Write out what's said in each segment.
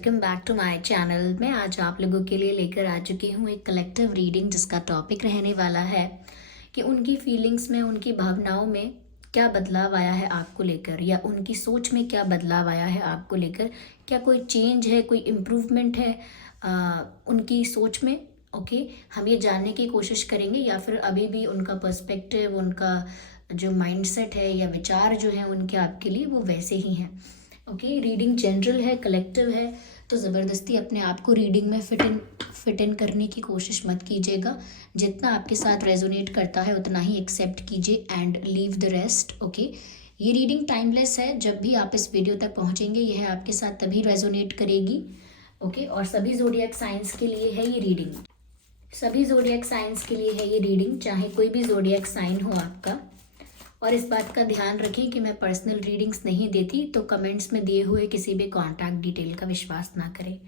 Welcome back to my channel. मैं आज आप लोगों के लिए लेकर आ चुकी हूँ एक कलेक्टिव रीडिंग जिसका टॉपिक रहने वाला है कि उनकी फीलिंग्स में, उनकी भावनाओं में क्या बदलाव आया है आपको लेकर, या उनकी सोच में क्या बदलाव आया है आपको लेकर। क्या कोई चेंज है, कोई इम्प्रूवमेंट है उनकी सोच में। ओके, हम ये जानने की कोशिश करेंगे, या फिर अभी भी उनका पर्सपेक्टिव, उनका जो माइंडसेट है या विचार जो है उनके आपके लिए वो वैसे ही हैं। ओके, रीडिंग जनरल है, कलेक्टिव है, तो ज़बरदस्ती अपने आप को रीडिंग में फिट इन करने की कोशिश मत कीजिएगा। जितना आपके साथ रेजोनेट करता है उतना ही एक्सेप्ट कीजिए and leave the rest. Okay, ये रीडिंग टाइमलेस है। जब भी आप इस वीडियो तक पहुंचेंगे यह आपके साथ तभी रेजोनेट करेगी। ओके, और सभी ज़ोडिएक साइंस के लिए है ये रीडिंग। सभी ज़ोडिएक साइंस के लिए है ये रीडिंग, चाहे कोई भी ज़ोडिएक साइन हो आपका। और इस बात का ध्यान रखें कि मैं पर्सनल रीडिंग्स नहीं देती, तो कमेंट्स में दिए हुए किसी भी कॉन्टैक्ट डिटेल का विश्वास ना करें।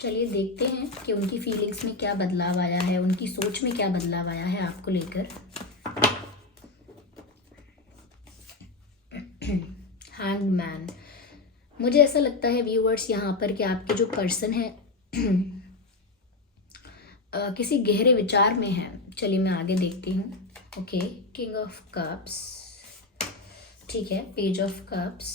चलिए देखते हैं कि उनकी फीलिंग्स में क्या बदलाव आया है, उनकी सोच में क्या बदलाव आया है आपको लेकर। Hanged man. मुझे ऐसा लगता है व्यूअर्स यहाँ पर कि आपके जो पर्सन है किसी गहरे विचार में है। चलिए मैं आगे देखती हूँ। ओके, किंग ऑफ कप्स, ठीक है, पेज ऑफ कप्स,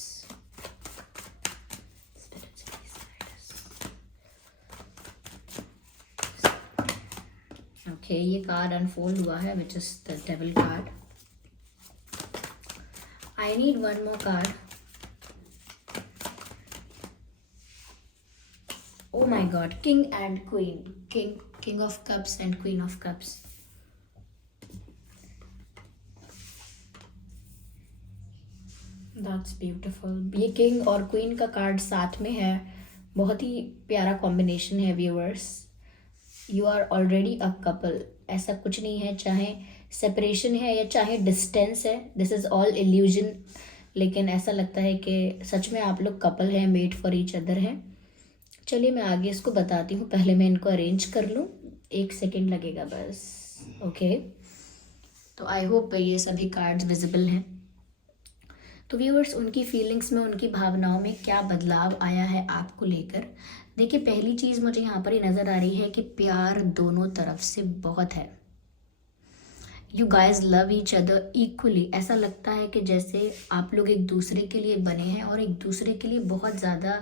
ओके, ये कार्ड अनफोल्ड हुआ है which is the devil card. I need one more card. Oh my God, king and queen, king of cups and queen of cups. That's beautiful. ये king और queen का card साथ में है, बहुत ही प्यारा कॉम्बिनेशन है viewers. You are already a couple. ऐसा कुछ नहीं है, चाहे सेपरेशन है या चाहे डिस्टेंस है, दिस इज ऑल इल्यूजन। लेकिन ऐसा लगता है कि सच में आप लोग कपल हैं, मेड फॉर ईच अदर हैं। चलिए मैं आगे इसको बताती हूँ, पहले मैं इनको अरेंज कर लूँ, 1 सेकेंड लगेगा बस। ओके, तो आई होप ये सभी कार्ड्स विजिबल हैं। तो व्यूअर्स, उनकी फीलिंग्स में, उनकी भावनाओं में क्या बदलाव आया है आपको लेकर। देखिए, पहली चीज़ मुझे यहाँ पर ही नज़र आ रही है कि प्यार दोनों तरफ से बहुत है। You guys love each other equally. ऐसा लगता है कि जैसे आप लोग एक दूसरे के लिए बने हैं और एक दूसरे के लिए बहुत ज़्यादा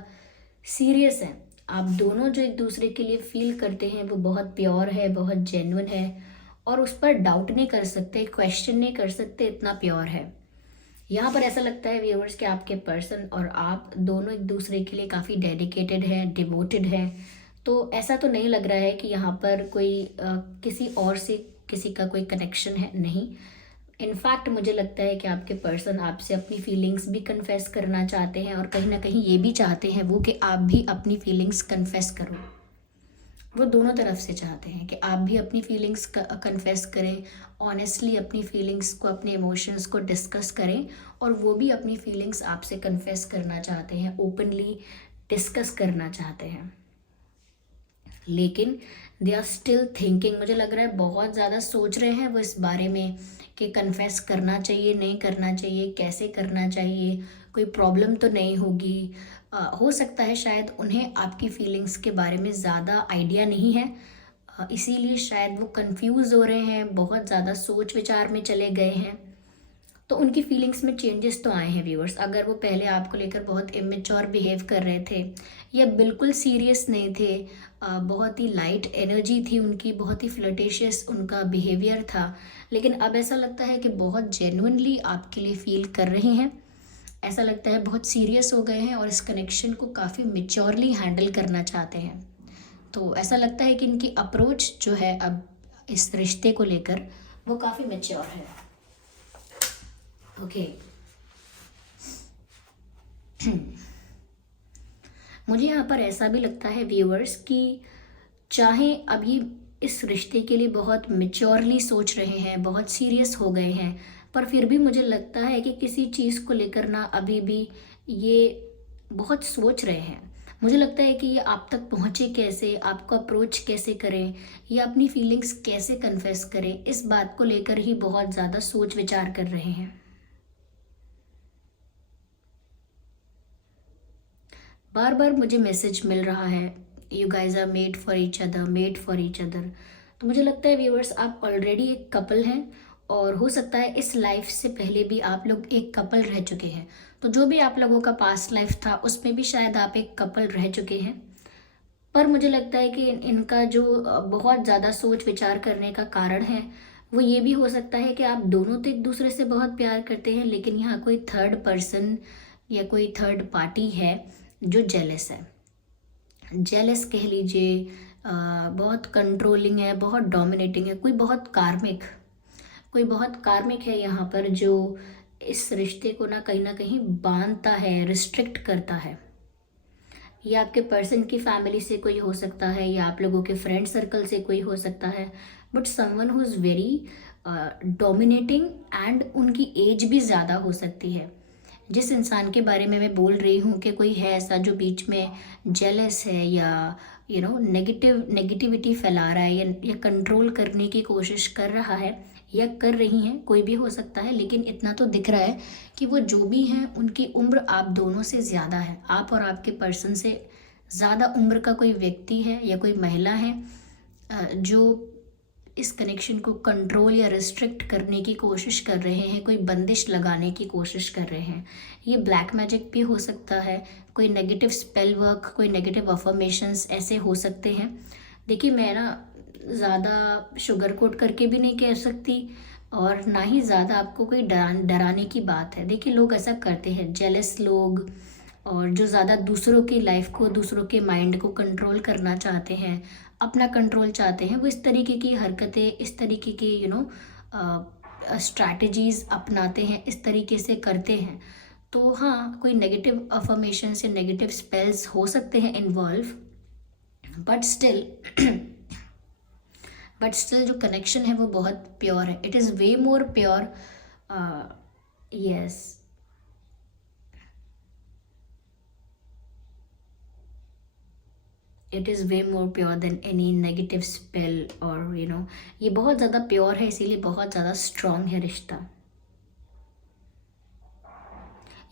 सीरियस हैं। आप दोनों जो एक दूसरे के लिए फील करते हैं वो बहुत प्योर है, बहुत जेन्युइन है, और उस पर डाउट नहीं कर सकते, क्वेश्चन नहीं कर सकते, इतना प्योर है। यहाँ पर ऐसा लगता है व्यूअर्स कि आपके पर्सन और आप दोनों एक दूसरे के लिए काफ़ी डेडिकेटेड हैं, डिवोटेड हैं। तो ऐसा तो नहीं लग रहा है कि यहाँ पर कोई किसी और से किसी का कोई कनेक्शन है, नहीं। इनफैक्ट मुझे लगता है कि आपके पर्सन आपसे अपनी फीलिंग्स भी कन्फेस करना चाहते हैं, और कहीं ना कहीं ये भी चाहते हैं वो कि आप भी अपनी फीलिंग्स कन्फेस करो। वो दोनों तरफ से चाहते हैं कि आप भी अपनी फीलिंग्स कन्फेस करें, ऑनेस्टली अपनी फीलिंग्स को, अपने इमोशंस को डिस्कस करें, और वो भी अपनी फीलिंग्स आपसे कन्फेस करना चाहते हैं, ओपनली डिस्कस करना चाहते हैं। लेकिन दे आर स्टिल थिंकिंग। मुझे लग रहा है बहुत ज़्यादा सोच रहे हैं वो इस बारे में कि कन्फेस करना चाहिए, नहीं करना चाहिए, कैसे करना चाहिए, कोई प्रॉब्लम तो नहीं होगी। हो सकता है शायद उन्हें आपकी फीलिंग्स के बारे में ज़्यादा आइडिया नहीं है, इसीलिए शायद वो कंफ्यूज हो रहे हैं, बहुत ज़्यादा सोच विचार में चले गए हैं। तो उनकी फीलिंग्स में चेंजेस तो आए हैं व्यूअर्स। अगर वो पहले आपको लेकर बहुत इमेच्योर बिहेव कर रहे थे या बिल्कुल सीरियस नहीं थे, बहुत ही लाइट एनर्जी थी उनकी, बहुत ही फ्लर्टेशियस उनका बिहेवियर था, लेकिन अब ऐसा लगता है कि बहुत जेन्युइनली आपके लिए फील कर रहे हैं। ऐसा लगता है बहुत सीरियस हो गए हैं और इस कनेक्शन को काफ़ी मेच्योरली हैंडल करना चाहते हैं। तो ऐसा लगता है कि इनकी अप्रोच जो है अब इस रिश्ते को लेकर वो काफ़ी मेच्योर है। ओके मुझे यहाँ पर ऐसा भी लगता है व्यूअर्स कि चाहे अभी इस रिश्ते के लिए बहुत मेच्योरली सोच रहे हैं, बहुत सीरियस हो गए हैं, पर फिर भी मुझे लगता है कि किसी चीज़ को लेकर ना अभी भी ये बहुत सोच रहे हैं। मुझे लगता है कि ये आप तक पहुँचे कैसे, आपको अप्रोच कैसे करें, या अपनी फीलिंग्स कैसे कन्फेस करें, इस बात को लेकर ही बहुत ज़्यादा सोच विचार कर रहे हैं। बार बार मुझे मैसेज मिल रहा है, you guys are made for each other, made for each other. तो मुझे लगता है व्यूअर्स, आप ऑलरेडी एक कपल हैं, और हो सकता है इस लाइफ से पहले भी आप लोग एक कपल रह चुके हैं। तो जो भी आप लोगों का पास्ट लाइफ था उसमें भी शायद आप एक कपल रह चुके हैं। पर मुझे लगता है कि इनका जो बहुत ज़्यादा सोच विचार करने का कारण है, वो ये भी हो सकता है कि आप दोनों तो एक दूसरे से बहुत प्यार करते हैं, लेकिन यहाँ कोई थर्ड पर्सन या कोई थर्ड पार्टी है जो जेलस है। जेलस कह लीजिए, बहुत कंट्रोलिंग है, बहुत डोमिनेटिंग है, कोई बहुत कार्मिक है यहाँ पर, जो इस रिश्ते को ना कहीं बांधता है, रिस्ट्रिक्ट करता है। ये आपके पर्सन की फैमिली से कोई हो सकता है, या आप लोगों के फ्रेंड सर्कल से कोई हो सकता है, but someone who is very dominating, and उनकी एज भी ज़्यादा हो सकती है। जिस इंसान के बारे में मैं बोल रही हूँ कि कोई है ऐसा जो बीच में जेलस है, या नेगेटिविटी फैला रहा है, या कंट्रोल करने की कोशिश कर रहा है, या कर रही हैं, कोई भी हो सकता है। लेकिन इतना तो दिख रहा है कि वो जो भी हैं उनकी उम्र आप दोनों से ज़्यादा है, आप और आपके पर्सन से ज़्यादा उम्र का कोई व्यक्ति है या कोई महिला है, जो इस कनेक्शन को कंट्रोल या रिस्ट्रिक्ट करने की कोशिश कर रहे हैं, कोई बंदिश लगाने की कोशिश कर रहे हैं। ये ब्लैक मैजिक भी हो सकता है, कोई नेगेटिव स्पेल वर्क, कोई नेगेटिव अफर्मेशंस ऐसे हो सकते हैं। देखिए, मैं ना ज़्यादा शुगर कोट करके भी नहीं कह सकती, और ना ही ज़्यादा आपको कोई डराने की बात है। देखिए, लोग ऐसा करते हैं, जेलस लोग, और जो ज़्यादा दूसरों की लाइफ को, दूसरों के माइंड को कंट्रोल करना चाहते हैं, अपना कंट्रोल चाहते हैं, वो इस तरीके की हरकतें, इस तरीके की स्ट्रैटेजीज अपनाते हैं, इस तरीके से करते हैं। तो हाँ, कोई नेगेटिव अफर्मेशन से नेगेटिव स्पेल्स हो सकते हैं इन्वॉल्व, बट स्टिल जो कनेक्शन है वो बहुत प्योर है। It is way more pure, yes, it is way more pure than any negative spell, और ये बहुत ज़्यादा प्योर है, इसीलिए बहुत ज़्यादा स्ट्रॉन्ग है रिश्ता।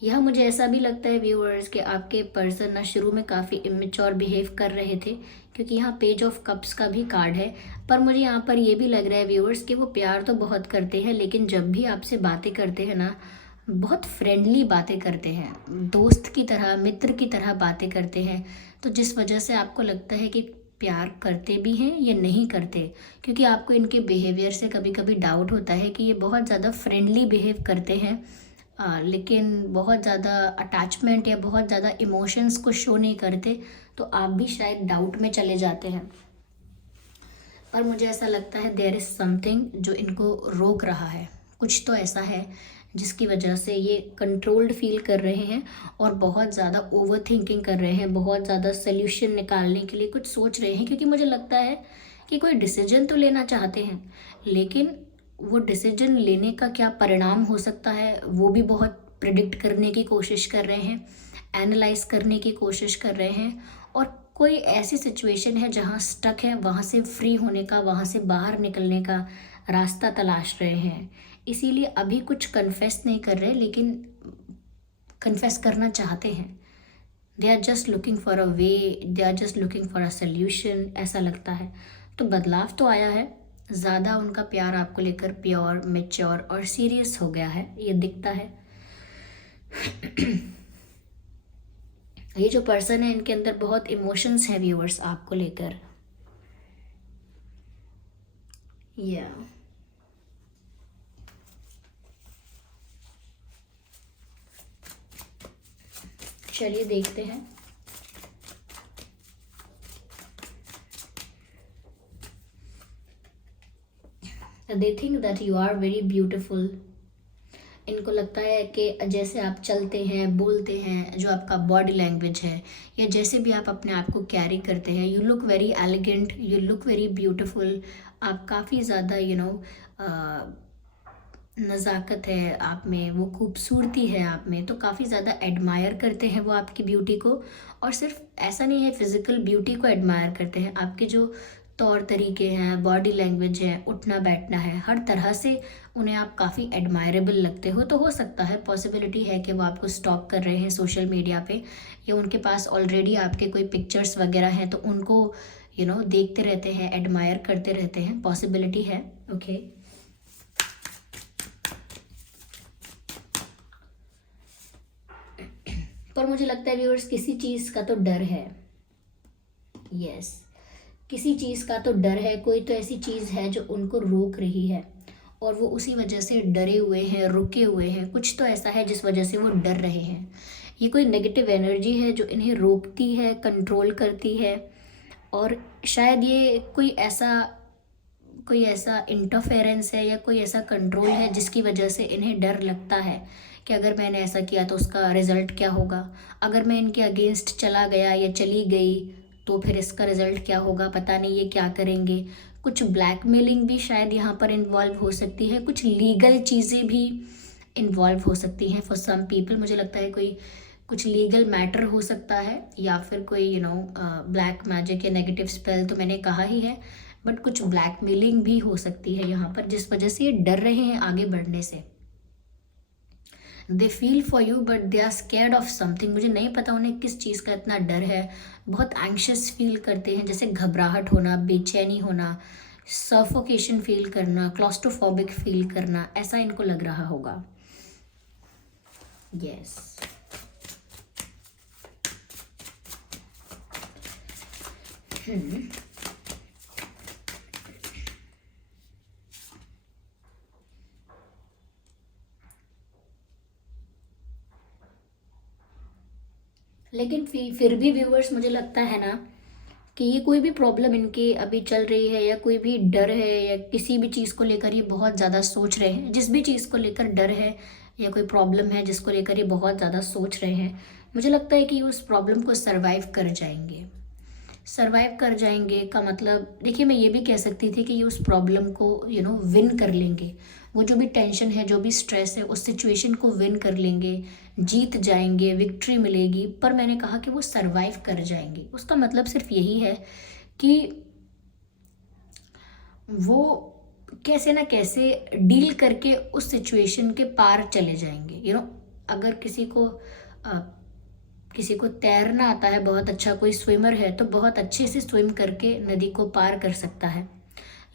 यह मुझे ऐसा भी लगता है व्यूअर्स कि आपके पर्सन ना शुरू में काफ़ी इमेच्योर बिहेव कर रहे थे, क्योंकि यहाँ पेज ऑफ कप्स का भी कार्ड है। पर मुझे यहाँ पर ये भी लग रहा है व्यूअर्स कि वो प्यार तो बहुत करते हैं, लेकिन जब भी आपसे बातें करते हैं ना, बहुत फ्रेंडली बातें करते हैं, दोस्त की तरह, मित्र की तरह बातें करते हैं। तो जिस वजह से आपको लगता है कि प्यार करते भी हैं या नहीं करते, क्योंकि आपको इनके बिहेवियर से कभी कभी डाउट होता है कि ये बहुत ज़्यादा फ्रेंडली बिहेव करते हैं, लेकिन बहुत ज़्यादा अटैचमेंट या बहुत ज़्यादा इमोशंस को शो नहीं करते। तो आप भी शायद डाउट में चले जाते हैं। पर मुझे ऐसा लगता है देयर इज़ समथिंग जो इनको रोक रहा है, कुछ तो ऐसा है जिसकी वजह से ये कंट्रोल्ड फील कर रहे हैं, और बहुत ज़्यादा ओवर थिंकिंग कर रहे हैं, बहुत ज़्यादा सोल्यूशन निकालने के लिए कुछ सोच रहे हैं। क्योंकि मुझे लगता है कि कोई डिसीजन तो लेना चाहते हैं, लेकिन वो डिसीजन लेने का क्या परिणाम हो सकता है वो भी बहुत प्रिडिक्ट करने की कोशिश कर रहे हैं, एनालाइज करने की कोशिश कर रहे हैं, और कोई ऐसी सिचुएशन है जहाँ स्टक है, वहाँ से फ्री होने का, वहाँ से बाहर निकलने का रास्ता तलाश रहे हैं। इसीलिए अभी कुछ कन्फेस नहीं कर रहे, लेकिन कन्फेस करना चाहते हैं। They are just looking for a way, they are just looking for a solution, ऐसा लगता है। तो बदलाव तो आया है, ज़्यादा उनका प्यार आपको लेकर प्योर, मेच्योर और सीरियस हो गया है, ये दिखता है। ये जो पर्सन है इनके अंदर बहुत इमोशंस हैं व्यूअर्स आपको लेकर, या चलिए देखते हैं। They think that you are very beautiful. इनको लगता है कि जैसे आप चलते हैं, बोलते हैं, जो आपका बॉडी लैंग्वेज है, या जैसे भी आप अपने आप को कैरी करते हैं, you look very elegant, you look very beautiful. आप काफ़ी ज़्यादा नज़ाकत है आप में, वो खूबसूरती है आप में, तो काफ़ी ज़्यादा एडमायर करते हैं वो आपकी ब्यूटी को। और सिर्फ ऐसा नहीं है फिज़िकल ब्यूटी को एडमायर करते हैं, आपके जो तौर तरीके हैं, बॉडी लैंग्वेज है, उठना बैठना है, हर तरह से उन्हें आप काफ़ी एडमायरेबल लगते हो। तो हो सकता है, पॉसिबिलिटी है कि वो आपको स्टॉक कर रहे हैं सोशल मीडिया पे, या उनके पास ऑलरेडी आपके कोई पिक्चर्स वगैरह हैं तो उनको देखते रहते हैं, एडमायर करते रहते हैं, पॉसिबिलिटी है। ओके, पर मुझे लगता है व्यूअर्स किसी चीज़ का तो डर है। यस, किसी चीज़ का तो डर है, कोई तो ऐसी चीज़ है जो उनको रोक रही है और वो उसी वजह से डरे हुए हैं, रुके हुए हैं। कुछ तो ऐसा है जिस वजह से वो डर रहे हैं। ये कोई नेगेटिव एनर्जी है जो इन्हें रोकती है, कंट्रोल करती है, और शायद ये कोई ऐसा इंटरफेरेंस है या कोई ऐसा कंट्रोल है जिसकी वजह से इन्हें डर लगता है कि अगर मैंने ऐसा किया तो उसका रिज़ल्ट क्या होगा, अगर मैं इनके अगेंस्ट चला गया या चली गई तो फिर इसका रिज़ल्ट क्या होगा, पता नहीं ये क्या करेंगे। कुछ ब्लैकमेलिंग भी शायद यहाँ पर इन्वॉल्व हो सकती है, कुछ लीगल चीज़ें भी इन्वॉल्व हो सकती हैं फॉर सम पीपल। मुझे लगता है कोई कुछ लीगल मैटर हो सकता है, या फिर कोई ब्लैक मैजिक या नेगेटिव स्पेल तो मैंने कहा ही है, बट कुछ ब्लैकमेलिंग भी हो सकती है यहाँ पर, जिस वजह से ये डर रहे हैं आगे बढ़ने से। They feel for you but they are scared of something. मुझे नहीं पता उन्हें किस चीज़ का इतना डर है। बहुत एंग्शियस फील करते हैं, जैसे घबराहट होना, बेचैनी होना, सफोकेशन फील करना, क्लॉस्ट्रोफोबिक फील करना, ऐसा इनको लग रहा होगा। यस, लेकिन फिर भी व्यूअर्स मुझे लगता है ना कि ये कोई भी प्रॉब्लम इनकी अभी चल रही है, या कोई भी डर है, या किसी भी चीज़ को लेकर ये बहुत ज़्यादा सोच रहे हैं, जिस भी चीज़ को लेकर डर है या कोई प्रॉब्लम है जिसको लेकर ये बहुत ज़्यादा सोच रहे हैं, मुझे लगता है कि ये उस प्रॉब्लम को सरवाइव कर जाएंगे। सरवाइव कर जाएंगे का मतलब, देखिए मैं ये भी कह सकती थी कि ये उस प्रॉब्लम को विन कर लेंगे। वो जो भी टेंशन है, जो भी स्ट्रेस है, उस सिचुएशन को विन कर लेंगे, जीत जाएंगे, विक्ट्री मिलेगी। पर मैंने कहा कि वो सरवाइव कर जाएंगे, उसका मतलब सिर्फ यही है कि वो कैसे ना कैसे डील करके उस सिचुएशन के पार चले जाएंगे। अगर किसी को तैरना आता है बहुत अच्छा, कोई स्विमर है तो बहुत अच्छे से स्विम करके नदी को पार कर सकता है।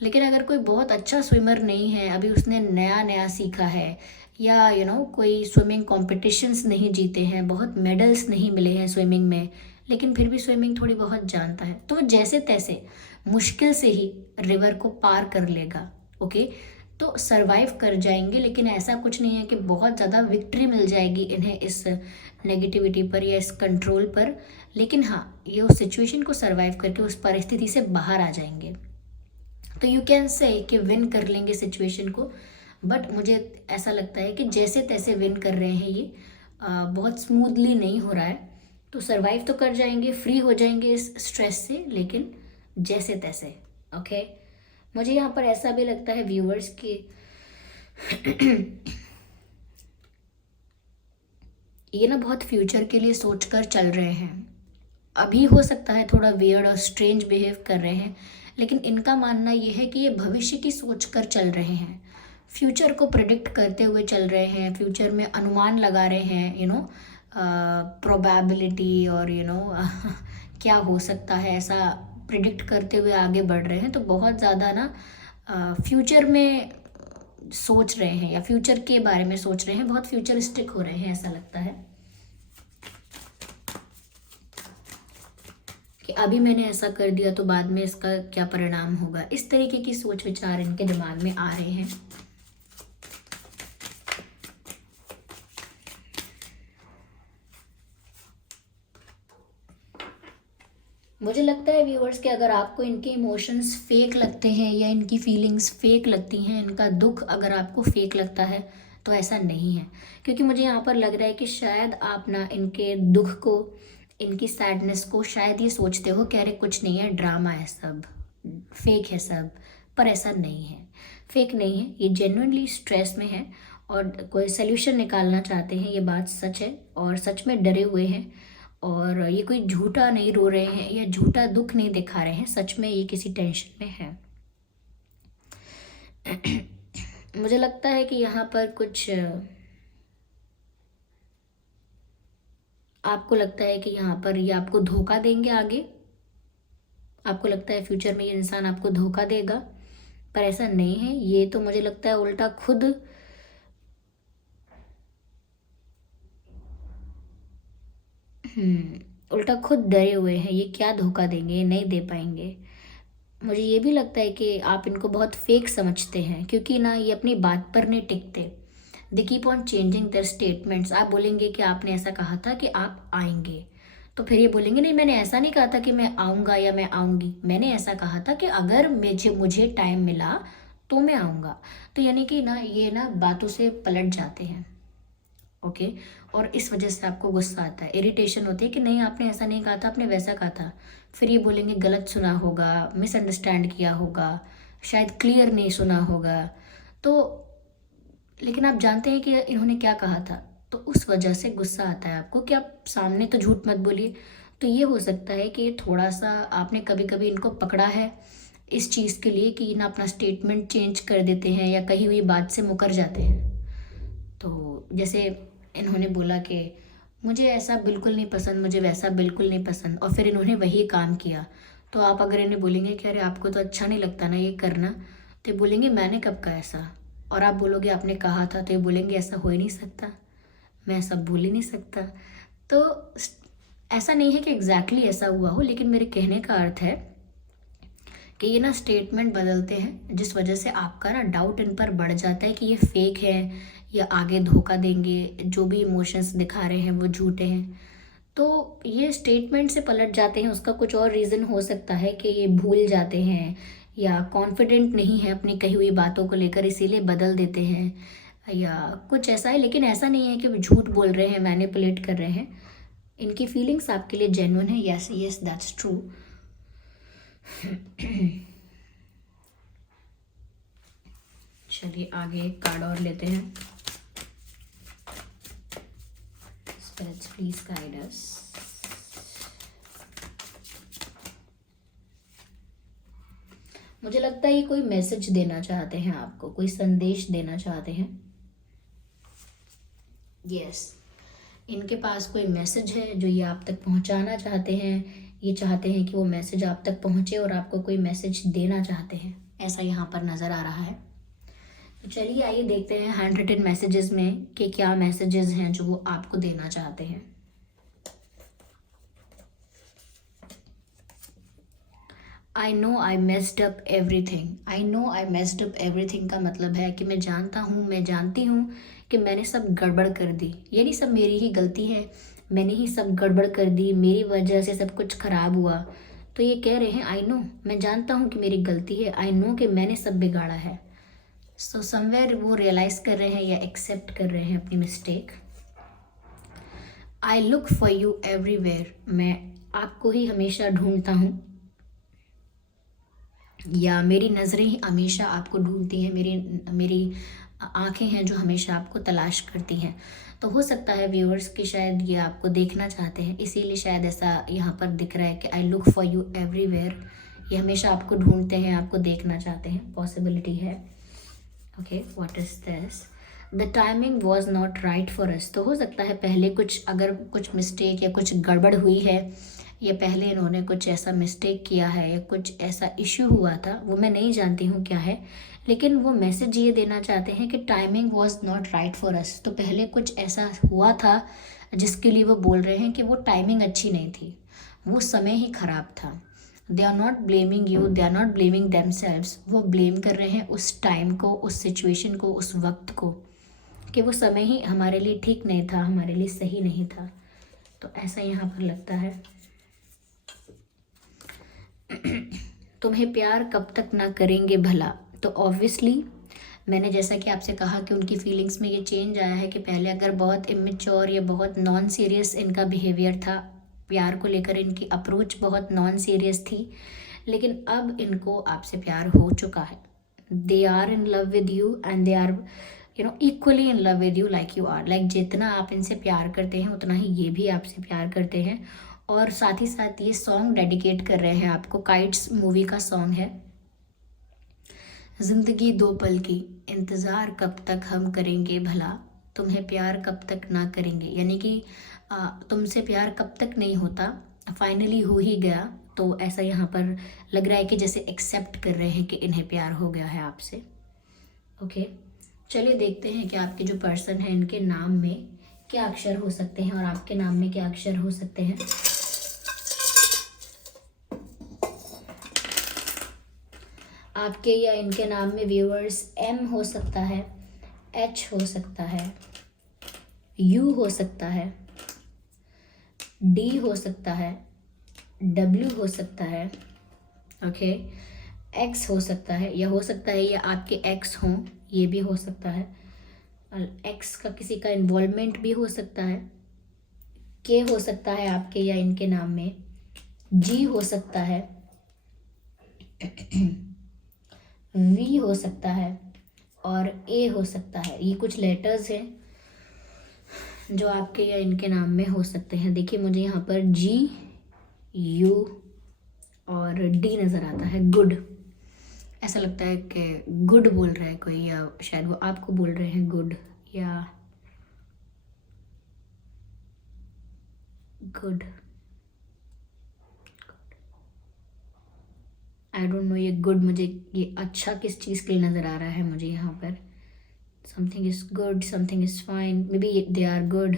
लेकिन अगर कोई बहुत अच्छा स्विमर नहीं है, अभी उसने नया नया सीखा है, या कोई स्विमिंग कॉम्पिटिशन्स नहीं जीते हैं, बहुत मेडल्स नहीं मिले हैं स्विमिंग में, लेकिन फिर भी स्विमिंग थोड़ी बहुत जानता है, तो वो जैसे तैसे मुश्किल से ही रिवर को पार कर लेगा। ओके, तो सरवाइव कर जाएंगे। लेकिन ऐसा कुछ नहीं है कि बहुत ज़्यादा विक्ट्री मिल जाएगी इन्हें इस नेगेटिविटी पर या इस कंट्रोल पर। लेकिन हाँ, ये उस सिचुएशन को सरवाइव करके उस परिस्थिति से बाहर आ जाएंगे। तो यू कैन से कि विन कर लेंगे सिचुएशन को, बट मुझे ऐसा लगता है कि जैसे तैसे विन कर रहे हैं ये, बहुत स्मूथली नहीं हो रहा है। तो सरवाइव तो कर जाएंगे, फ्री हो जाएंगे इस स्ट्रेस से, लेकिन जैसे तैसे। ओके, मुझे यहाँ पर ऐसा भी लगता है व्यूअर्स कि ये ना बहुत फ्यूचर के लिए सोचकर चल रहे हैं। अभी हो सकता है थोड़ा वियर्ड और स्ट्रेंज बिहेव कर रहे हैं, लेकिन इनका मानना ये है कि ये भविष्य की सोच कर चल रहे हैं, फ्यूचर को प्रिडिक्ट करते हुए चल रहे हैं, फ्यूचर में अनुमान लगा रहे हैं, प्रोबेबिलिटी और क्या हो सकता है, ऐसा प्रिडिक्ट करते हुए आगे बढ़ रहे हैं। तो बहुत ज़्यादा ना फ्यूचर में सोच रहे हैं, या फ्यूचर के बारे में सोच रहे हैं, बहुत फ्यूचरिस्टिक हो रहे हैं, ऐसा लगता है कि अभी मैंने ऐसा कर दिया तो बाद में इसका क्या परिणाम होगा। इस तरीके की सोच विचार इनके दिमाग में आ रहे हैं। मुझे लगता है व्यूअर्स कि अगर आपको इनके इमोशंस फेक लगते हैं, या इनकी फीलिंग्स फेक लगती हैं, इनका दुख अगर आपको फेक लगता है, तो ऐसा नहीं है। क्योंकि मुझे यहाँ पर लग रहा है कि शायद आप ना इनके दुख को, इनकी सैडनेस को शायद ये सोचते हो कि अरे कुछ नहीं है, ड्रामा है, सब फेक है सब। पर ऐसा नहीं है, फेक नहीं है, ये जेन्युइनली स्ट्रेस में है और कोई सोल्यूशन निकालना चाहते हैं, ये बात सच है, और सच में डरे हुए हैं। और ये कोई झूठा नहीं रो रहे हैं या झूठा दुख नहीं दिखा रहे हैं, सच में ये किसी टेंशन में है। मुझे लगता है कि यहाँ पर कुछ आपको लगता है कि यहाँ पर ये आपको धोखा देंगे आगे, आपको लगता है फ्यूचर में ये इंसान आपको धोखा देगा, पर ऐसा नहीं है। ये तो मुझे लगता है उल्टा खुद उल्टा खुद डरे हुए हैं, ये क्या धोखा देंगे, ये नहीं दे पाएंगे। मुझे ये भी लगता है कि आप इनको बहुत फेक समझते हैं, क्योंकि ना ये अपनी बात पर नहीं टिकते। They keep on changing their statements. आप बोलेंगे कि आपने ऐसा कहा था कि आप आएंगे, तो फिर ये बोलेंगे नहीं मैंने ऐसा नहीं कहा था कि मैं आऊँगा या मैं आऊँगी, मैंने ऐसा कहा था कि अगर मुझे टाइम मिला तो मैं आऊँगा। तो यानी कि ना ये ना बातों से पलट जाते हैं। ओके, और इस वजह से आपको गुस्सा आता है, इरिटेशन होती है कि नहीं आपने ऐसा नहीं कहा था, आपने वैसा कहा था। फिर ये बोलेंगे गलत सुना होगा, मिसअंडरस्टैंड किया होगा, शायद क्लियर नहीं सुना होगा। तो लेकिन आप जानते हैं कि इन्होंने क्या कहा था, तो उस वजह से गुस्सा आता है आपको कि आप सामने तो झूठ मत बोलिए। तो ये हो सकता है कि थोड़ा सा आपने कभी कभी इनको पकड़ा है इस चीज़ के लिए कि ना अपना स्टेटमेंट चेंज कर देते हैं या कही हुई बात से मुकर जाते हैं। तो जैसे इन्होंने बोला कि मुझे ऐसा बिल्कुल नहीं पसंद, मुझे वैसा बिल्कुल नहीं पसंद, और फिर इन्होंने वही काम किया। तो आप अगर इन्हें बोलेंगे कि अरे आपको तो अच्छा नहीं लगता ना ये करना, तो ये बोलेंगे मैंने कब कहा ऐसा। और आप बोलोगे आपने कहा था, तो ये बोलेंगे ऐसा हो ही नहीं सकता, मैं ऐसा बोल ही नहीं सकता। तो ऐसा नहीं है कि एग्जैक्टली ऐसा हुआ हो, लेकिन मेरे कहने का अर्थ है कि ये ना स्टेटमेंट बदलते हैं, जिस वजह से आपका ना डाउट इन पर बढ़ जाता है कि ये फेक है या आगे धोखा देंगे, जो भी इमोशंस दिखा रहे हैं वो झूठे हैं। तो ये स्टेटमेंट से पलट जाते हैं। उसका कुछ और रीज़न हो सकता है कि ये भूल जाते हैं या कॉन्फिडेंट नहीं है अपनी कही हुई बातों को लेकर, इसीलिए बदल देते हैं, या कुछ ऐसा है। लेकिन ऐसा नहीं है कि वो झूठ बोल रहे हैं, मैनिपुलेट कर रहे हैं। इनकी फीलिंग्स आपके लिए जेन्युइन है। Yes yes, that's true. चलिए आगे एक कार्ड और लेते हैं। Spirits please guide us. मुझे लगता है ये कोई मैसेज देना चाहते हैं आपको, कोई संदेश देना चाहते हैं। यस, इनके पास कोई मैसेज है जो ये आप तक पहुंचाना चाहते हैं। ये चाहते हैं कि वो मैसेज आप तक पहुंचे और आपको कोई मैसेज देना चाहते हैं, ऐसा यहाँ पर नज़र आ रहा है। तो चलिए आइए देखते हैं हैंड रिटन मैसेजेस में कि क्या मैसेजेस हैं जो वो आपको देना चाहते हैं। I know I messed up everything. I know I messed up everything का मतलब है कि मैं जानता हूँ, मैं जानती हूँ कि मैंने सब गड़बड़ कर दी, यानी सब मेरी ही गलती है, मैंने ही सब गड़बड़ कर दी, मेरी वजह से सब कुछ खराब हुआ। तो ये कह रहे हैं आई नो, मैं जानता हूँ कि मेरी गलती है, आई नो कि मैंने सब बिगाड़ा है। सो समवेयर वो रियलाइज़ कर रहे हैं या एक्सेप्ट कर रहे हैं अपनी mistake. I look for you everywhere. मैं आपको ही हमेशा ढूंढता हूँ, या मेरी नज़रें ही हमेशा आपको ढूंढती हैं, मेरी आंखें हैं जो हमेशा आपको तलाश करती हैं। तो हो सकता है व्यूअर्स कि शायद ये आपको देखना चाहते हैं, इसीलिए शायद ऐसा यहाँ पर दिख रहा है कि I look for you everywhere. ये हमेशा आपको ढूंढते हैं, आपको देखना चाहते हैं, पॉसिबिलिटी है। Okay, what is this? The timing was not right for us. तो हो सकता है पहले अगर कुछ मिस्टेक या कुछ गड़बड़ हुई है, या पहले इन्होंने कुछ ऐसा मिस्टेक किया है या कुछ ऐसा इश्यू हुआ था, वो मैं नहीं जानती हूँ क्या है, लेकिन वो मैसेज ये देना चाहते हैं कि timing was not right for us. तो पहले कुछ ऐसा हुआ था जिसके लिए वो बोल रहे हैं कि वो टाइमिंग अच्छी नहीं थी, वो समय ही ख़राब था। They are not blaming you, they are not blaming themselves. वो ब्लेम कर रहे हैं उस टाइम को, उस सिचुएशन को, उस वक्त को, कि वो समय ही हमारे लिए ठीक नहीं था, हमारे लिए सही नहीं था। तो ऐसा यहाँ पर लगता है। तुम्हें प्यार कब तक ना करेंगे भला। तो ऑब्वियसली मैंने जैसा कि आपसे कहा कि उनकी फीलिंग्स में ये चेंज आया है कि पहले अगर बहुत इमेच्योर या बहुत नॉन सीरियस इनका बिहेवियर था, प्यार को लेकर इनकी अप्रोच बहुत नॉन सीरियस थी, लेकिन अब इनको आपसे प्यार हो चुका है। They are in love with you and they are equally in love with you like you are, like जितना आप इनसे प्यार करते हैं उतना ही ये भी आपसे प्यार करते हैं। और साथ ही साथ ये सॉन्ग डेडिकेट कर रहे हैं आपको, काइट्स मूवी का सॉन्ग है। जिंदगी दो पल की, इंतज़ार कब तक हम करेंगे भला, तुम्हें प्यार कब तक ना करेंगे, यानी कि तुमसे प्यार कब तक नहीं होता, फाइनली हो ही गया। तो ऐसा यहाँ पर लग रहा है कि जैसे एक्सेप्ट कर रहे हैं कि इन्हें प्यार हो गया है आपसे। ओके, चलिए देखते हैं कि आपके जो पर्सन है इनके नाम में क्या अक्षर हो सकते हैं और आपके नाम में क्या अक्षर हो सकते हैं। आपके या इनके नाम में व्यूअर्स एम हो सकता है, एच हो सकता है, यू हो सकता है, डी हो सकता है, डब्ल्यू हो सकता है, ओके, एक्स हो सकता है, या हो सकता है या आपके एक्स हों, ये भी हो सकता है। एक्स का किसी का इन्वॉल्वमेंट भी हो सकता है। के हो सकता है आपके या इनके नाम में, जी हो सकता है, वी हो सकता है और ए हो सकता है। ये कुछ लेटर्स हैं जो आपके या इनके नाम में हो सकते हैं। देखिए मुझे यहाँ पर जी, यू और डी नज़र आता है, गुड। ऐसा लगता है कि गुड बोल रहा है कोई, या शायद वो आपको बोल रहे हैं गुड या गुड। आई डोंट नो ये गुड मुझे ये अच्छा किस चीज़ के लिए नज़र आ रहा है मुझे यहाँ पर। Something is good, something is fine, maybe they are good,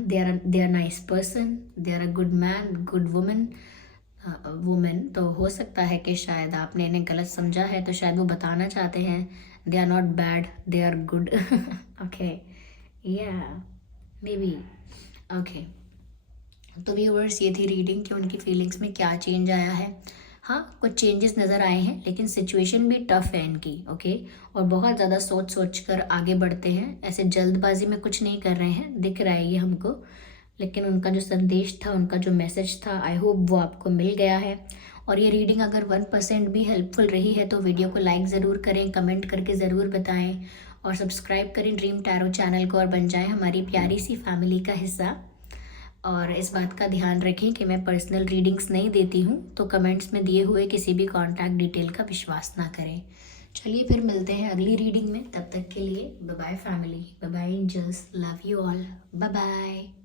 they are nice person, they are a good man, good woman, तो हो सकता है कि शायद आपने इन्हें गलत समझा है, तो शायद वो बताना चाहते हैं they are not bad, they are good. Okay, या मे बी। ओके, तो व्यूअर्स ये थी रीडिंग कि उनकी फीलिंग्स में क्या चेंज आया है। हाँ, कुछ चेंजेस नज़र आए हैं, लेकिन सिचुएशन भी टफ है इनकी। ओके, और बहुत ज़्यादा सोच सोच कर आगे बढ़ते हैं, ऐसे जल्दबाजी में कुछ नहीं कर रहे हैं, दिख रहा है ये हमको। लेकिन उनका जो संदेश था, उनका जो मैसेज था, आई होप वो आपको मिल गया है। और ये रीडिंग अगर 1% भी हेल्पफुल रही है तो वीडियो को लाइक ज़रूर करें, कमेंट करके ज़रूर बताएं और सब्सक्राइब करें ड्रीम टैरो चैनल को और बन जाएं हमारी प्यारी सी फैमिली का हिस्सा। और इस बात का ध्यान रखें कि मैं पर्सनल रीडिंग्स नहीं देती हूँ, तो कमेंट्स में दिए हुए किसी भी कॉन्टैक्ट डिटेल का विश्वास ना करें। चलिए फिर मिलते हैं अगली रीडिंग में, तब तक के लिए bye bye family, bye bye angels, love you all, bye bye.